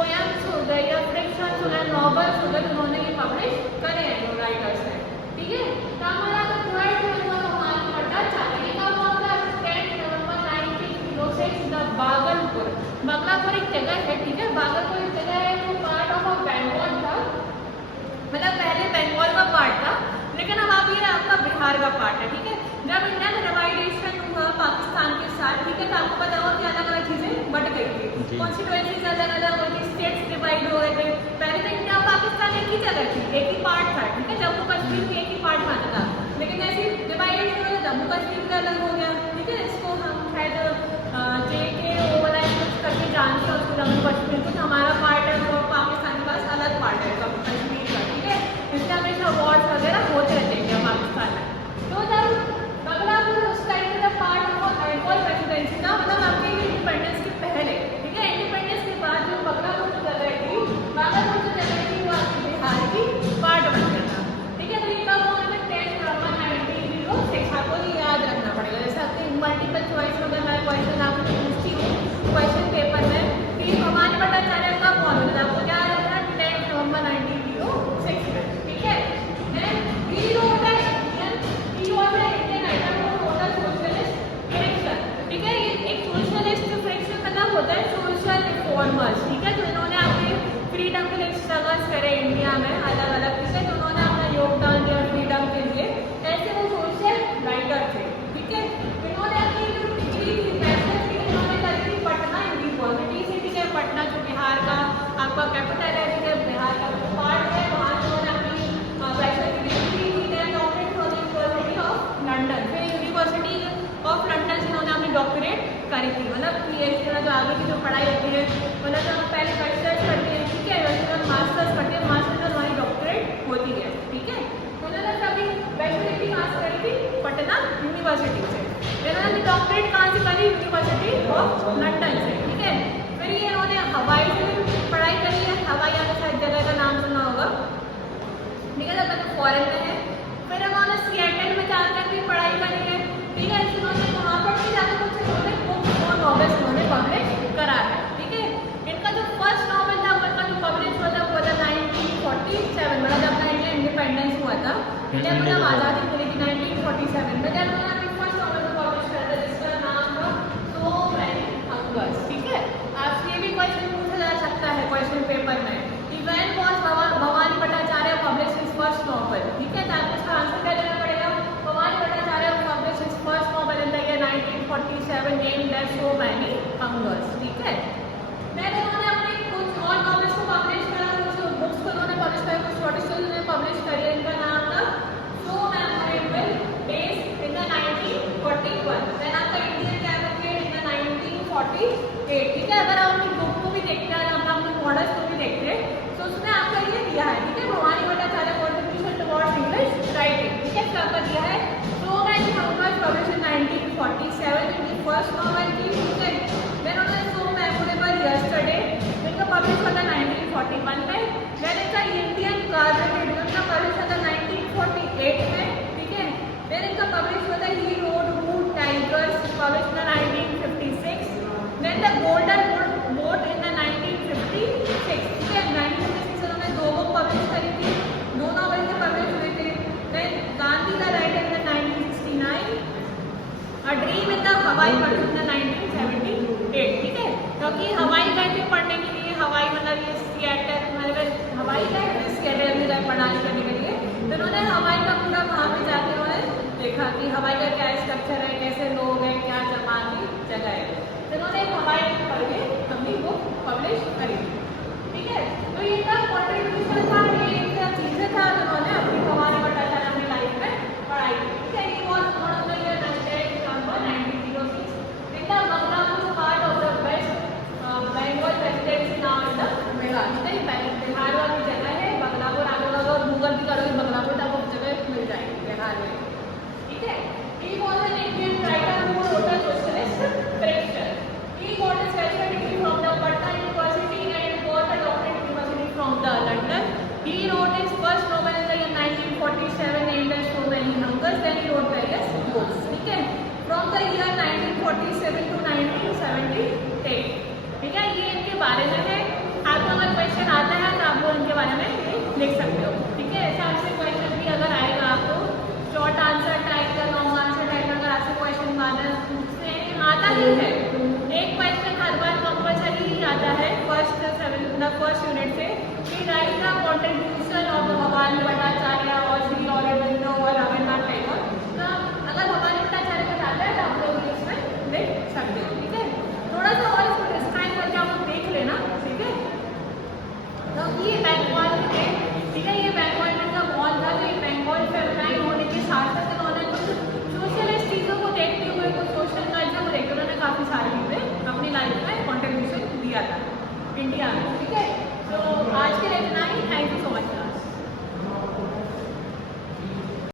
Poems हो गए या फ्रिक्शंस हो गए, नॉवेल्स हो गए, उन्होंने ये पब्लिश करे हैं जो राइटर्स हैं, ठीक है। तो हमारा अगर थर्ड हमारा भट्टाचार्य का मामला 10 नवंबर 1906 द भागलपुर, बगलापुर एक जगह है, ठीक है, भागलपुर एक जगह है जो पार्ट ऑफ बंगाल था, मतलब पहले बंगाल का पार्ट था, लेकिन अब आप ये आपका बिहार का पार्ट है, ठीक है। जब इंडियन डिवाइडेशन हुआ पाकिस्तान के साथ, ठीक है, तो आपको पता होगा कि अलग अलग चीजें बढ़ गई थी, कॉन्स्टिट्यूएंसीज अलग अलग हो गई, स्टेट्स डिवाइड हो गए थे। पहले तो इंडिया पाकिस्तान एक ही जगह थी, एक ही पार्ट था, ठीक है, जम्मू कश्मीर भी एक ही पार्ट माना था, लेकिन ऐसी डिवाइडेशन हो जम्मू कश्मीर का अलग हो गया, ठीक है। इसको हम शायद JK ओवरलाइन कुछ करके जानते हैं उसको, जम्मू कश्मीर कुछ हमारा पार्ट है और पाकिस्तान के पास अलग पार्ट है जम्मू कश्मीर का, ठीक है। इसमें हमेशा अवार्ड्स वगैरह होते रहते हैं पाकिस्तान में। तो जब बगलापुर उस टाइम में पार्ट ऑफ बंगाल प्रेसिडेंसी था, मतलब आपके इंडिपेंडेंस के पहले, ठीक है, इंडिपेंडेंस के बाद जो बगलापुर जो जगह थी, बागलपुर जो जगह थी वो आपकी बिहार की पार्ट बन गया था, ठीक है। तो ये कब हुआ था 10 नवंबर 1906, आपको ये याद रखना पड़ेगा। जैसे आपके मल्टीपल चॉइस में मैं क्वेश्चन आपको पूछती हूँ क्वेश्चन पेपर में कि भवानी भट्टाचार्य का कौन होता है, आपको क्या याद रखना, 10 नवंबर 1906 में, ठीक है। ठीक है, ये एक सोशलिस्ट फ्रिक्शन मतलब होता है सोशल रिफॉर्मर्स, ठीक है, तो इन्होंने अपने फ्रीडम के लिए स्ट्रगल्स करे इंडिया में अलग अलग, ठीक है, तो उन्होंने अपना योगदान दिया फ्रीडम के लिए, ऐसे वो सोशल राइटर थे, ठीक है। इन्होंने अपनी जो डिग्री थी बैचलर की इन्होंने करी थी पटना यूनिवर्सिटी से, ठीक है, पटना जो बिहार का आपका कैपिटल है, ठीक है, बिहार का पार्ट है, वहाँ से उन्होंने अपनी बैचलर की डिग्री थी, then doctorate from University of London, फिर यूनिवर्सिटी ऑफ लंदन से इन्होंने अपनी डॉक्टरेट करी थी, मतलब PhD जो आगे की जो पढ़ाई होती है, मतलब जब पहले बैचलर्स करते हैं, ठीक है, वैसे मास्टर्स करते हैं, मास्टर्स में हमारी डॉक्टरेट होती है, ठीक है। तो उन्होंने सभी बैचलर डिग्री कहाँ से करी थी, पटना यूनिवर्सिटी से, इन्होंने डॉक्टरेट कहाँ से करी, यूनिवर्सिटी ऑफ लंदन से, ठीक है। फिर ये इन्होंने हवाई से पढ़ाई करी है, हवाई आपने शायद जगह का नाम सुना होगा, ठीक है, जब फॉरेन में है। फिर उन्होंने सिएटल में जाकर भी पढ़ाई करी है, ठीक है, इन्होंने वहाँ पर भी जाकर कुछ इन्होंने बुक्स और नॉवेल्स इन्होंने पब्लिश करा है, ठीक है। इनका जो फर्स्ट नॉवेल था उनका जो पब्लिश हुआ था वो था 1947, मतलब जब अपना इंडिया इंडिपेंडेंस हुआ था, इंडिया मतलब आज़ादी मिली थी 1947 में, जब उन्होंने अपनी फर्स्ट नॉवेल को पब्लिश करा था जिसका नाम था सो मैनी हंगर्स, ठीक है। आपसे ये भी क्वेश्चन पूछा जा सकता है क्वेश्चन पेपर में, event was Bhabani Bhattacharya publish his first novel, ठीक है, तो आपको इसका आंसर क्या देना पड़ेगा, Bhabani Bhattacharya publish his first novel in the year 1947 named as so many hungers, ठीक है। देन उन्होंने अपने कुछ और नॉवेल्स को पब्लिश करा, कुछ बुक्स को उन्होंने पब्लिश करा, कुछ शॉर्ट स्टोरीज ने पब्लिश करी, इनका नाम था so memorable days in the 1941, then आपका इंडियन कैबिनेट इन द 1948, ठीक है। अगर आप अपनी बुक को भी देखते हैं, आप अपने मॉडल्स को भी देखते हैं, तो उसमें आपका ये दिया है, ठीक है, Bhavani Bhattacharya contribution towards English writing, ठीक है, इसका आपका दिया है सो मैनी हंगर्स पब्लिश इन 1947, इनकी फर्स्ट नॉवेल थी, ठीक है। देन उन्होंने सो मेमोरेबल यस्टरडे इनका पब्लिश हुआ था 1941 में, देन इनका इंडियन गार्डेन इनका पब्लिश हुआ था 1948 में, ठीक है। देन इनका पब्लिश हुआ था ही road wood tigers publish in 1956, then the golden boat in the 1956, ठीक है, 1956 उन्होंने दो बुक पब्लिश करी थी, दो नॉवेल के पब्लिश हुए थे। देन गांधी का writer in the 1969, a dream in the हवाई पब्लिश इन द 1978, ठीक है, क्योंकि हवाई गए थे पढ़ने के लिए, हवाई मतलब ये सिएटल मतलब हवाई गए सिएटल भी गए पढ़ाई करने के लिए, तो उन्होंने हवाई का पूरा वहाँ पे जाके उन्होंने देखा कि हवाई का क्या स्ट्रक्चर है, कैसे लोग हैं, क्या जमान की जगह है, तो उन्होंने हवाई पढ़ के अपनी बुक पब्लिश करी, ठीक है। तो ये इनका कॉन्ट्रीब्यूशन था, ये इनका चीज़ें था जो उन्होंने अपनी भवानी भट्टाचार्य अपनी लाइफ में पढ़ाई की, ठीक है। ये was one of the year 1906, इनका Bhagalpur part of the West Bengal presidency now in the Bihar, ठीक है, बिहार वाली जगह है बगलापुर, आगे अगर गूगल भी करोगे बगलापुर तो आपको जगह मिल जाएगी बिहार में, ठीक है। He was an Indian writer who wrote a socialist fiction. He got his bachelor degree from the Patna University and got a doctorate university from the London ही है। एक क्वेश्चन हर बार कंपल्सरी ही आता है फर्स्ट यूनिट से कि right the contribution of the Bhavani Bhattacharya और श्री अरबिंदो और रविन्द्रनाथ टैगोर। तो अगर भवानी भट्टाचार्य का आता है तो आप लोग इसमें देख सकते हो, ठीक है। थोड़ा सा और इसको डिस्क्राइब करके आप लोग देख लेना, ठीक है। तो ये बंगाल थे, ठीक है, ये बंगाल का मॉल था। तो ये बंगाल फेमनाइन होने के साथ साथ उन्होंने कुछ सोशलिस्ट चीज़ों को देखते हुए, कुछ सोशल कल्चर को देखते हुए उन्होंने काफ़ी सारी चीज़ें अपनी लाइफ में कॉन्ट्रीब्यूशन दिया था इंडिया में।